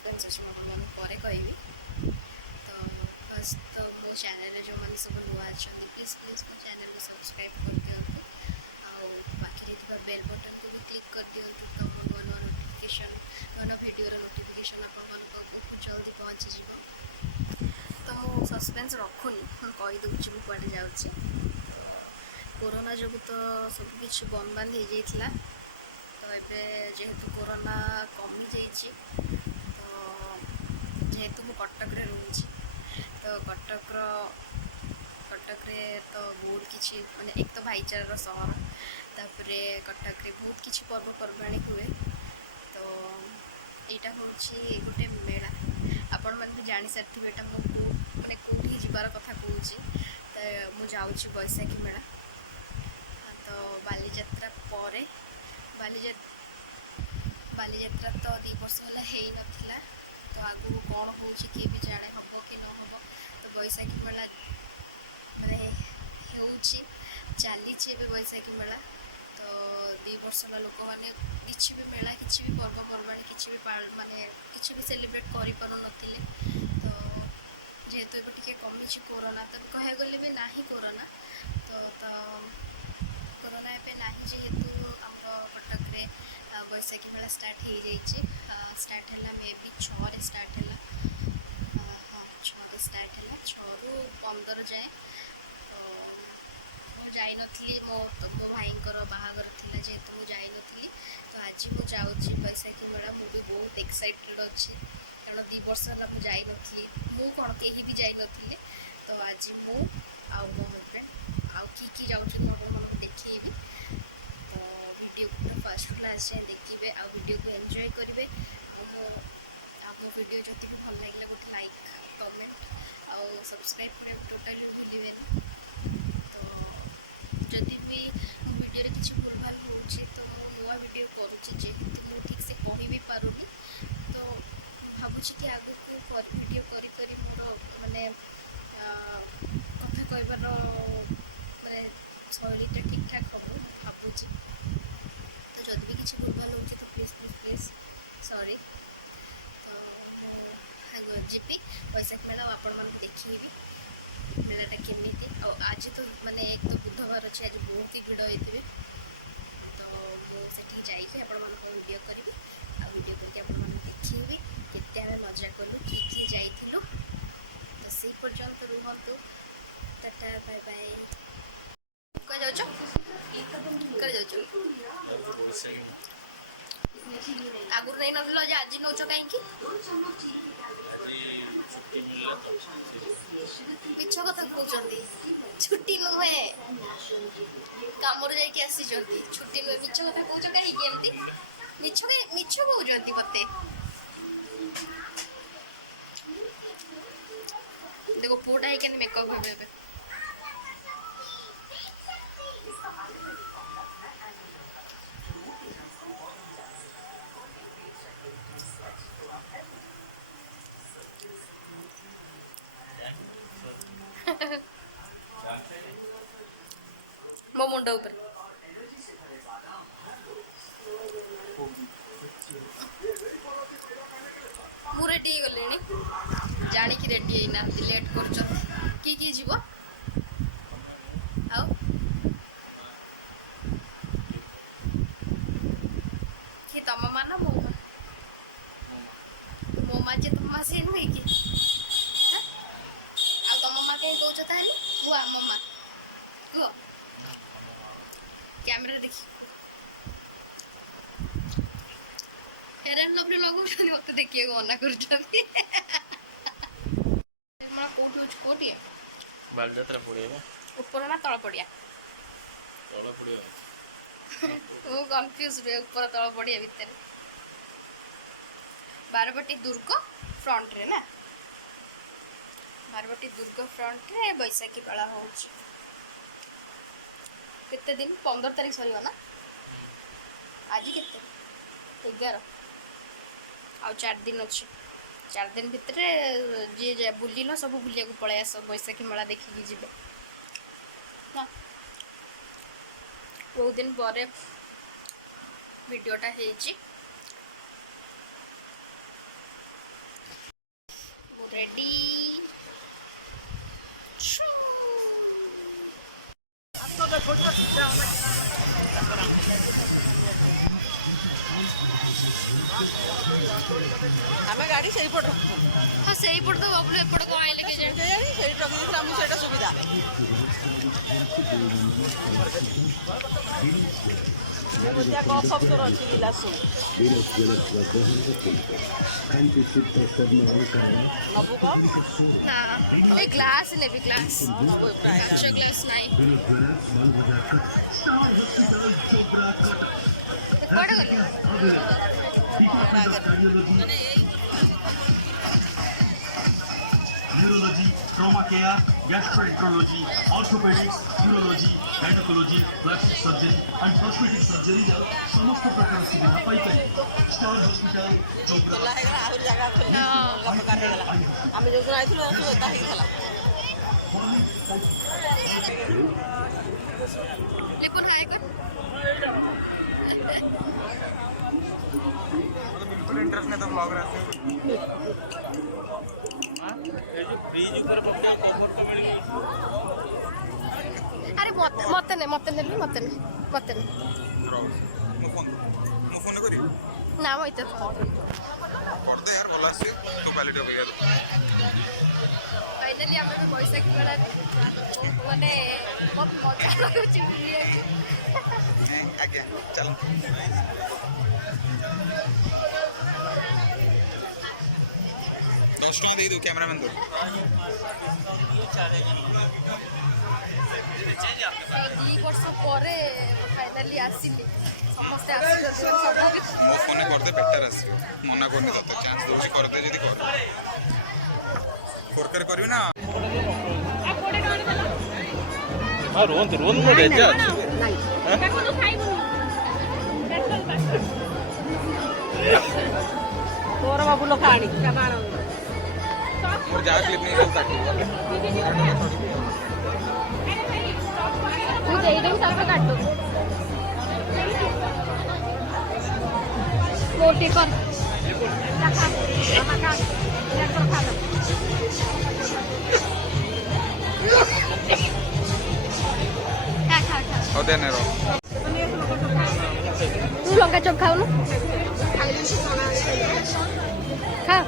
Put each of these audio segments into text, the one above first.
Suspense अच्छे मैं पर कहबी। तो फर्स्ट तो मो चैनल जो मैंने सब नुआ अच्छा प्लीज प्लीज मो चैनल को सब्सक्राइब कर दिखाँ आखिरी बेल बटन को भी क्लिक कर दिखाँ तो नुआ नुआ नोटिफिकेशन नुआ भिडियो नोटिफिकेशन आप जल्दी पहुँची जाव। तो मु सस्पेंस रखुनी कहीदे मुझे जाऊँगी। तो कोरोना जो तो सबकि बंद बांध हो जाता। तो ये जेहेतु कोरोना कमी जाइए तो जेहेतु मु कटक रोचे तो कटक तो बहुत किसी माने एक तो भाईचारार सहर तापर कटक बहुत किसी पर्वपर्वाणी हुए। तो यहाँ हूँ गोटे मेला आपण मैंने जानी सारी एटा मैंने कौटी जीवार कथा कहूँ मु जाऊँगी बैशाखी मेला। तो बालीजात्रा पर बालीजात्रा तो 2 वर्ष है हो नाला। तो आगू कौन हो किए भी जाने हम कि न हम। तो बैशाखी मेला माने चली बैशाखी मेला। तो 2 वर्ष लोक मैंने किसी भी मेला किसी भी पर्वपर्वाणी किसी भी माने किसी भी सेलिब्रेट कर पार न। तो जेहेतु ये कमी कोरोना तो कह गले भी ना कोरोना तो कोरोना एवं ना जेहेतु आम कटक बैशाखी मेला स्टार्ट हो जाइए। स्टार्ट है मे बी 6 स्टार्ट है। हाँ 6 स्टार्ट है 6 ରୁ 15 जाए। तो मुझे जाई मो भाई बाहागर थी जेहेतु मुझे जाई। तो आज मुझे जाऊँगी बैशाखी मेला मु भी बहुत एक्साइटेड अच्छी कारण 2 वर्ष है मुझे जाई मु कौन कहीं भी जाई। तो आज मो मो हजबैंड आउ कि जाऊँ आप देखी। तो वीडियो को फर्स्ट क्लास जाए देखिए आ वीडियो को एंजॉय करेंगे। मो वीडियो जब भी भल लगे गोटे लाइक कमेंट आउ सब्सक्राइब कर टोटाली भूलें। तो जदि भी मो वीडियो किसी भूल भाल हो तो नुआ वीडियो करुँचे जेहेतु मुझे ठीक से कह भी पारुनी। तो भावुँ कि आगे वीडियो करी मोर माने कथा कहबार माने शैलीटा ठीक ठाक हम भावुँ। तो जब भी किसी भूल भाल हो तो प्लीज प्लीज प्लीज सॉरी। तो जीपी बैशाखी मेला आपण मैं देखी मेलाटा केमी। आज तो माने एक तो बुधवार अच्छे आज बहुत ही भिड़ होते। तो मुझे जाइए वीडियो करी वीडियो करके देखी केते मजा कलु कि जाइलु। तो से पर्यंत रुहतु टाटा बाय बाय। कह जाऊ आगुरी नहीं नथिल आज नौच कहीं मिछ कथा कहते छुट्टी नुहे कम जासी छुट्टी नुहे मिछ कथा कौच कहीं मिछ कहते मत देखो पुटा ही मेकअप हे मो मुंड ऊपर मु रेडी गले जानिक रेडी होना लेट कर किए जीव आओ कि तुम मान मो माँ जे तुम माँ सी नुहे कि तुम माँ कहीं कौच ताली हुआ मो माँ कह कैमेरा देखी फेयर एंड लवली लगुन मत देखिए मना कर कौटी बालीजात्रा पड़िया ऊपर ना तल पड़िया तल पड़िया वो कंफ्यूज हुए ऊपर तल पड़िया भितर बारवाटी दुर्ग फ्रंट रे ना बारवाटी दुर्ग फ्रंट रे बैशाखी मेला हो केते दिन 15 तारीख सर ना आज के 11 आ 4 दिन अच्छे 4 दिन भितर जी बुल सब बुलिया पलि आस बैशाखी मेला देखिकी जी ना बहुत दिन पर वीडियोटा रेडी ଆମେ ଗାଡ଼ି ସେଇପଟ हाँ से ही पड़ता बाबू एपट को आइले के जाने ସେଇଠି ରଖିଦେଇଥିଲେ ଆମକୁ ସେଇଟା ସୁବିଧା। ଏମିତିଆ କପ୍ ଫପ୍ ତୋର ଅଛି ଗିଲାସ ସବୁ ନବୁ କପ୍ ना ए ग्लास ले भी ग्लास ନବୁ ପ୍ରାୟ काच ग्लास नहीं कोड़े गले ମାନେ ଏଇ urology, trauma care, gastroenterology, orthopaedics, urology, gynaecology, plastic surgery and cosmetic surgery समस्त प्रकार सुविधा पाइपर स्टार हॉस्पिटल चौक ଖୋଲା ହେଇଗଲା ଆହୁରି ଜାଗା ଖୋଲା ଅଲଗା ପ୍ରକାର ହେଇଗଲା। ଆମେ ଯେଉଁଦିନ ଆଇଥିଲୁ ସବୁ ଏତା ହେଇଥିଲା। लेकिन हाय कर इंटरेस्ट नहीं तो ब्लॉग रहते फ्रीज ऊपर पकड़ा कवर तो मिल गई अरे मत ने मत ने ମୁଁ ଫୋନ୍ କରିବି ना वो इतना କରିଦେ यार ଭଲ ଆସିବ ତୋ କ୍ୱାଲିଟି ଅପେକ୍ଷା फाइनली हमें भी पैसा की बड़ा माने बहुत मजा लाଗୁଛି ବୁଲିବାକୁ ଆଜ୍ଞା ଚାଲ 10 ଟଙ୍କା ଦେଇଦେବୁ କ୍ୟାମେରାମ୍ୟାନ୍ ତୋର ଦି ବର୍ଷ ପରେ ଫାଇନାଲି ଆସିଲି ସମସ୍ତେ ଆସିଛନ୍ତି ସବୁ ମୋ ଫୋନ୍ରେ କରିଦେ ବେଟର୍ ଆସିବ ମନା କରୁନି ତତେ ଚାନ୍ସ ଦେଉଛି କରିଦେ ଯଦି କର ଫୋର୍କରେ କରିବି ନା हाँ रोन में भेजा ତୋର ବାବୁ ଲୋକ ଆଣି ମୋର ଯାହା କ୍ଲିପ୍ ନେଇ ସବୁ କାଟିବ ତୁ ଦେଇଦେବୁ ତାପରେ କାଟୁ मोटी कर ହଉ ଦେନେ ରହ तू लंका चप खाऊ ना खा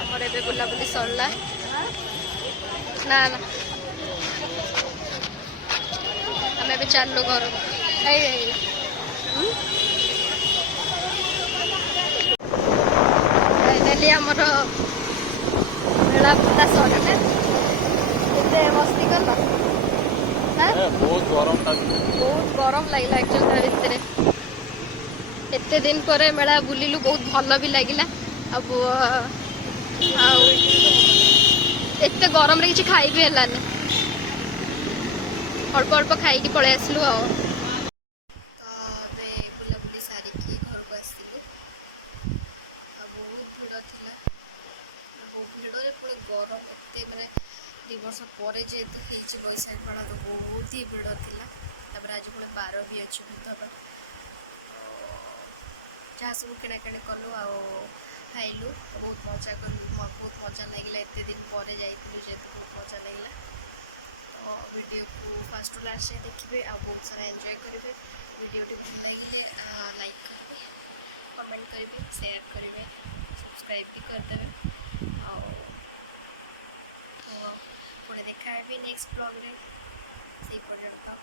ଆମର ଏବେ ବୁଲାବୁଲି ସରିଲା ନା ନା ଆମେ ଏବେ ଚାଲିଲୁ ଘରକୁ ଫାଇନାଲି ଆମର ମେଳା ବୁଲା ସରିଲା କେତେ ମସ୍ତି କଲ ବହୁତ ଗରମ ଲାଗିଲା ଆକ୍ଚୁଆଲି ତା ଭିତରେ ଏତେ ଦିନ ପରେ ମେଳା ବୁଲିଲୁ ବହୁତ ଭଲ ବି ଲାଗିଲା ଆଉ ଏତେ ଗରମରେ କିଛି ଖାଇ ବି ହେଲାନି ଅଳ୍ପ ଅଳ୍ପ ଖାଇକି ପଳେଇ ଆସିଲୁ ଆଉ ତ ଏବେ ବୁଲାବୁଲି ସାରିକି ଘରକୁ ଆସିଲୁ ଆଉ ବହୁତ ଭିଡ଼ ଥିଲା ବହୁତ ଭିଡ଼ରେ ପୁଣି ଗରମ ଏତେ ମାନେ 2 ବର୍ଷ ପରେ ଯେହେତୁ ହେଇଛି ବୈଶାଖୀ ମେଳା ତ ବହୁତ ହି ଭିଡ଼ ଥିଲା ତାପରେ ଆଜି ପୁଣି ବାର ବି ଅଛି ବୁଧବାର ଯାହା ସବୁ କିଣାକିଣି କଲୁ ଆଉ ଖାଇଲୁ ବହୁତ ମଜା କଲୁ ବହୁତ ମଜା ଲାଗିଲା ଏତେ ଦିନ ପରେ ଯାଇଥିଲୁ ଯେହେତୁ ବହୁତ ମଜା ଲାଗିଲା ତ ଭିଡ଼ିଓକୁ ଫାର୍ଷ୍ଟରୁ ଲାଷ୍ଟ ଯାଏଁ ଦେଖିବେ ଆଉ ବହୁତ ସାରା ଏନ୍ଜୟ କରିବେ ଭିଡ଼ିଓଟି ଭଲ ଲାଗିଲେ ଲାଇକ୍ କରିବେ କମେଣ୍ଟ କରିବେ ସେୟାର କରିବେ ସବସ୍କ୍ରାଇବ୍ ବି କରିଦେବେ ଆଉ ପୁଣି ଦେଖା ହେବି ନେକ୍ସଟ ବ୍ଲଗ୍ରେ ସେଇ ପର୍ଯ୍ୟନ୍ତ